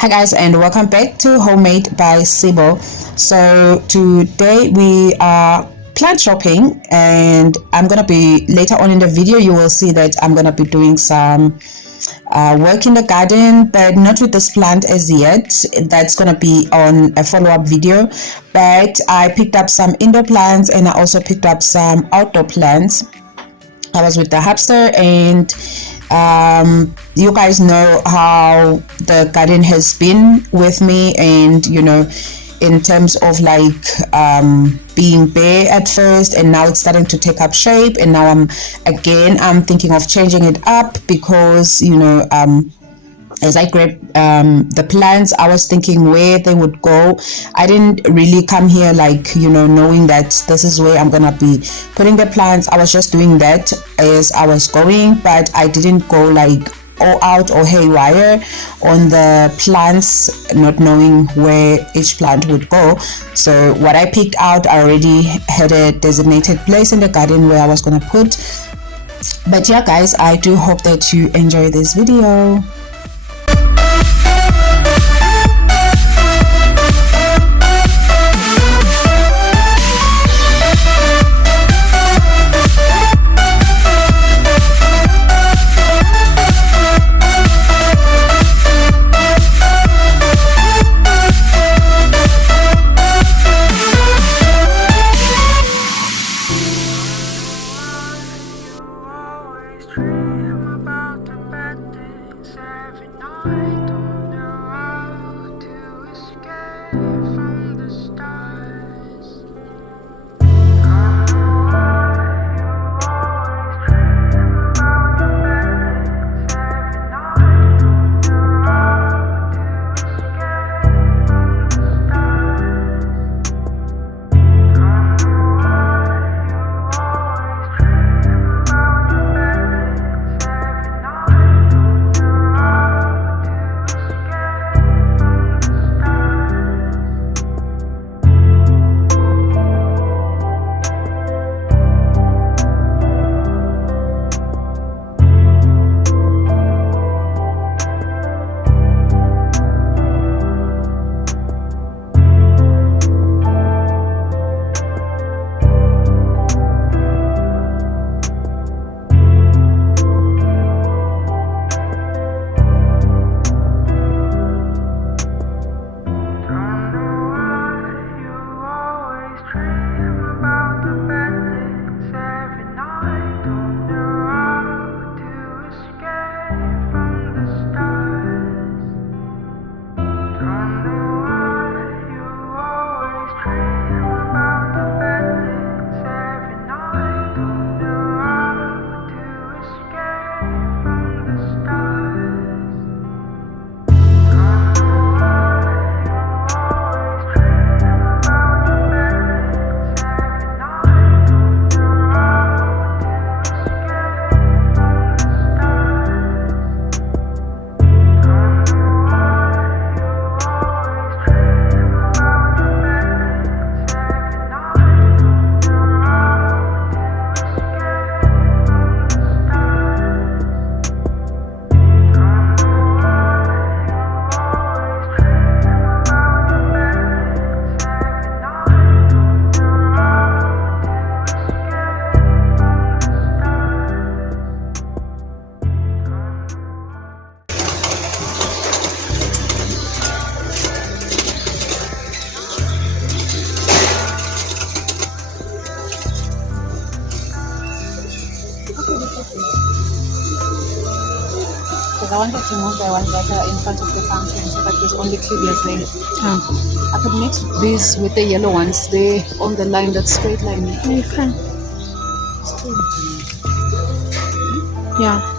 Hi guys, and welcome back to Homemade by Sibo. So today we are plant shopping, and I'm gonna be, later on in the video you will see that I'm gonna be doing some work in the garden, but not with this plant as yet. That's gonna be on a follow-up video. But I picked up some indoor plants and I also picked up some outdoor plants. I was with the hamster, and you guys know how the garden has been with me, and you know, in terms of like being bare at first, and now it's starting to take up shape, and now I'm thinking of changing it up because, you know, as I grabbed the plants, I was thinking where they would go. I didn't really come here like, you know, knowing that this is where I'm gonna be putting the plants. I was just doing that as I was going, but I didn't go like all out or haywire on the plants, not knowing where each plant would go. So what I picked out, I already had a designated place in the garden where I was gonna put. But yeah guys, I do hope that you enjoy this video. wanted to move the ones that are in front of the fountain so that there's only clivias there. I could mix these with the yellow ones. They're on the line, that straight line. You can. Yeah.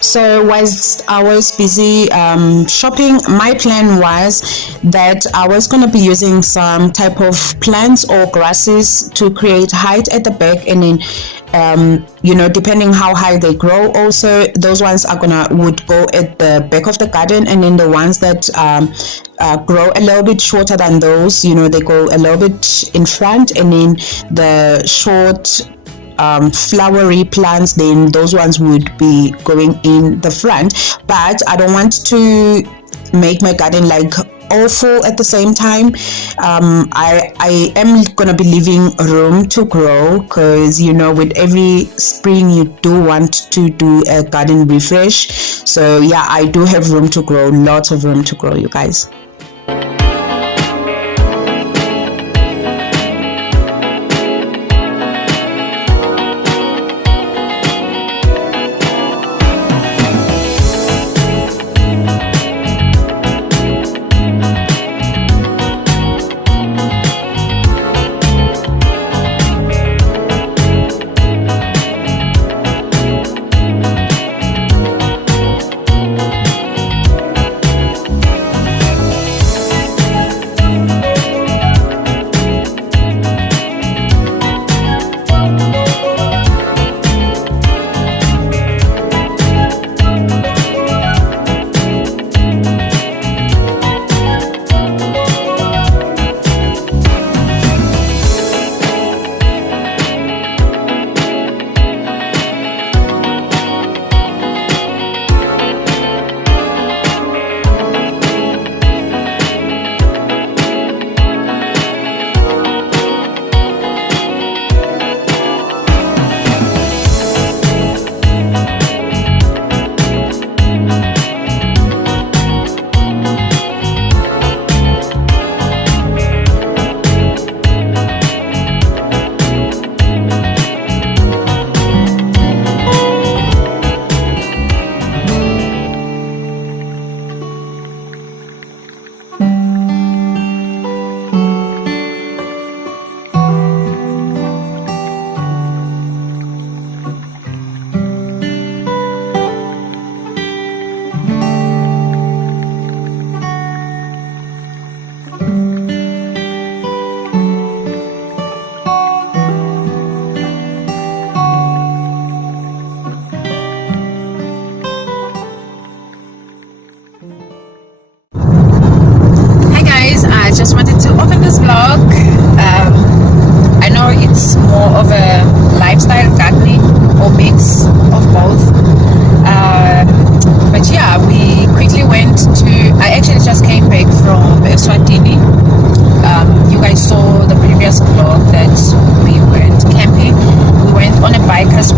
So whilst I was busy shopping, my plan was that I was going to be using some type of plants or grasses to create height at the back, and then depending how high they grow, also those ones would go at the back of the garden, and then the ones that grow a little bit shorter than those, they go a little bit in front, and then the short flowery plants, then those ones would be going in the front. But I don't want to make my garden like awful at the same time. I am gonna be leaving room to grow, because with every spring you do want to do a garden refresh. So yeah, I do have room to grow, lots of room to grow, you guys.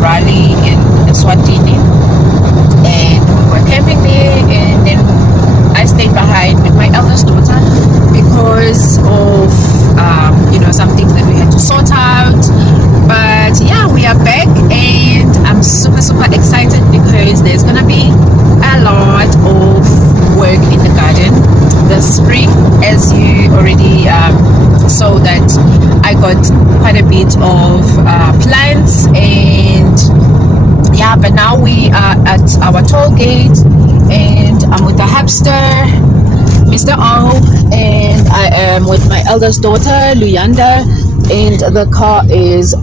Raleigh in Eswatini, and we were camping there, and then I stayed behind with my eldest daughter because of some things that we had to sort out. But yeah, we are back, and I'm super excited because there's gonna be a lot of work in the garden this spring. As you already saw, that I got quite a bit of plants, and yeah, but now we are at our toll gate, and I'm with the hamster, Mr. O, and I am with my eldest daughter, Luyanda, and the car is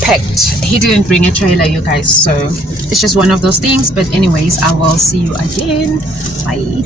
packed. He didn't bring a trailer, you guys, so it's just one of those things. But anyways, I will see you again. Bye.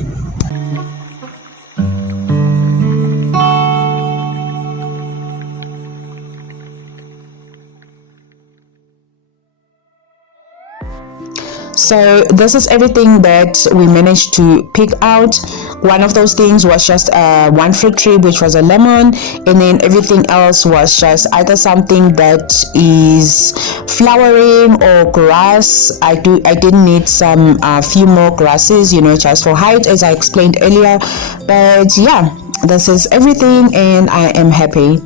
So this is everything that we managed to pick out. One of those things was just one fruit tree, which was a lemon, and then everything else was just either something that is flowering or grass. I did need some few more grasses, just for height, as I explained earlier. But yeah, this is everything, and I am happy.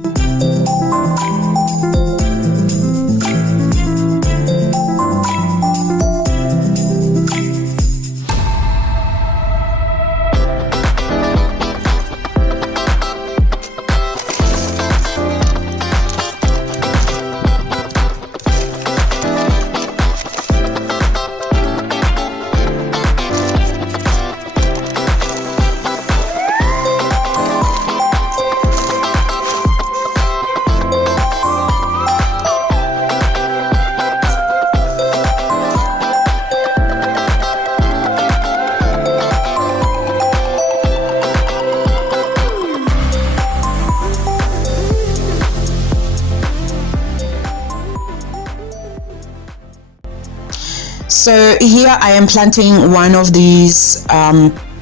So here I am planting one of these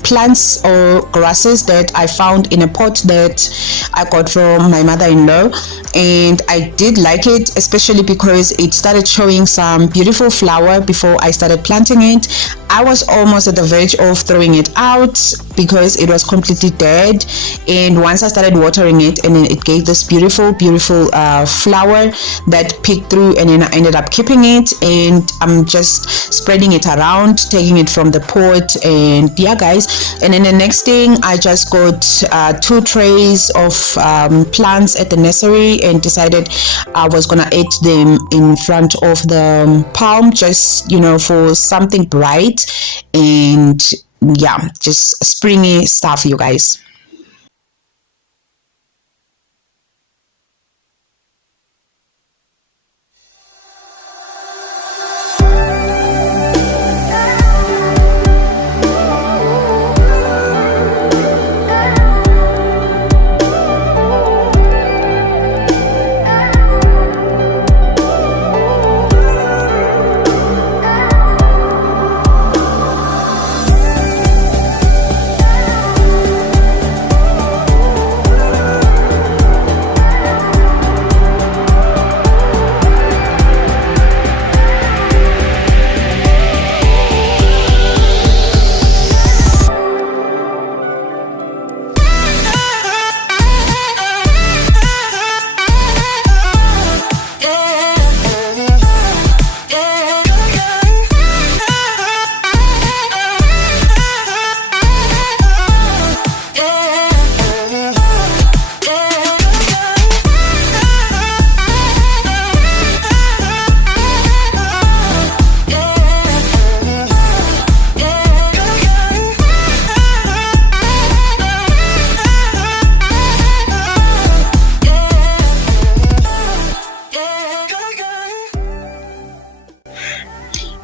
plants or grasses that I found in a pot that I got from my mother-in-law, and I did like it, especially because it started showing some beautiful flower before I started planting it. I was almost at the verge of throwing it out because it was completely dead, and once I started watering it, and then it gave this beautiful flower that peeked through, and then I ended up keeping it, and I'm just spreading it around, taking it from the pot. And yeah guys, and then the next thing, I just got 2 trays of plants at the nursery, and decided I was gonna add them in front of the palm, just for something bright and yeah, just springy stuff, you guys.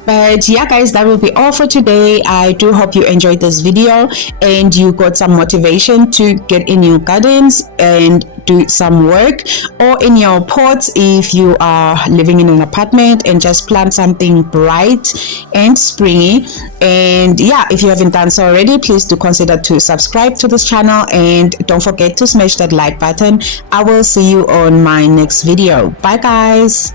But yeah guys, that will be all for today. I do hope you enjoyed this video and you got some motivation to get in your gardens and do some work, or in your pots if you are living in an apartment, and just plant something bright and springy. And yeah, if you haven't done so already, please do consider to subscribe to this channel, and don't forget to smash that like button. I will see you on my next video. Bye guys.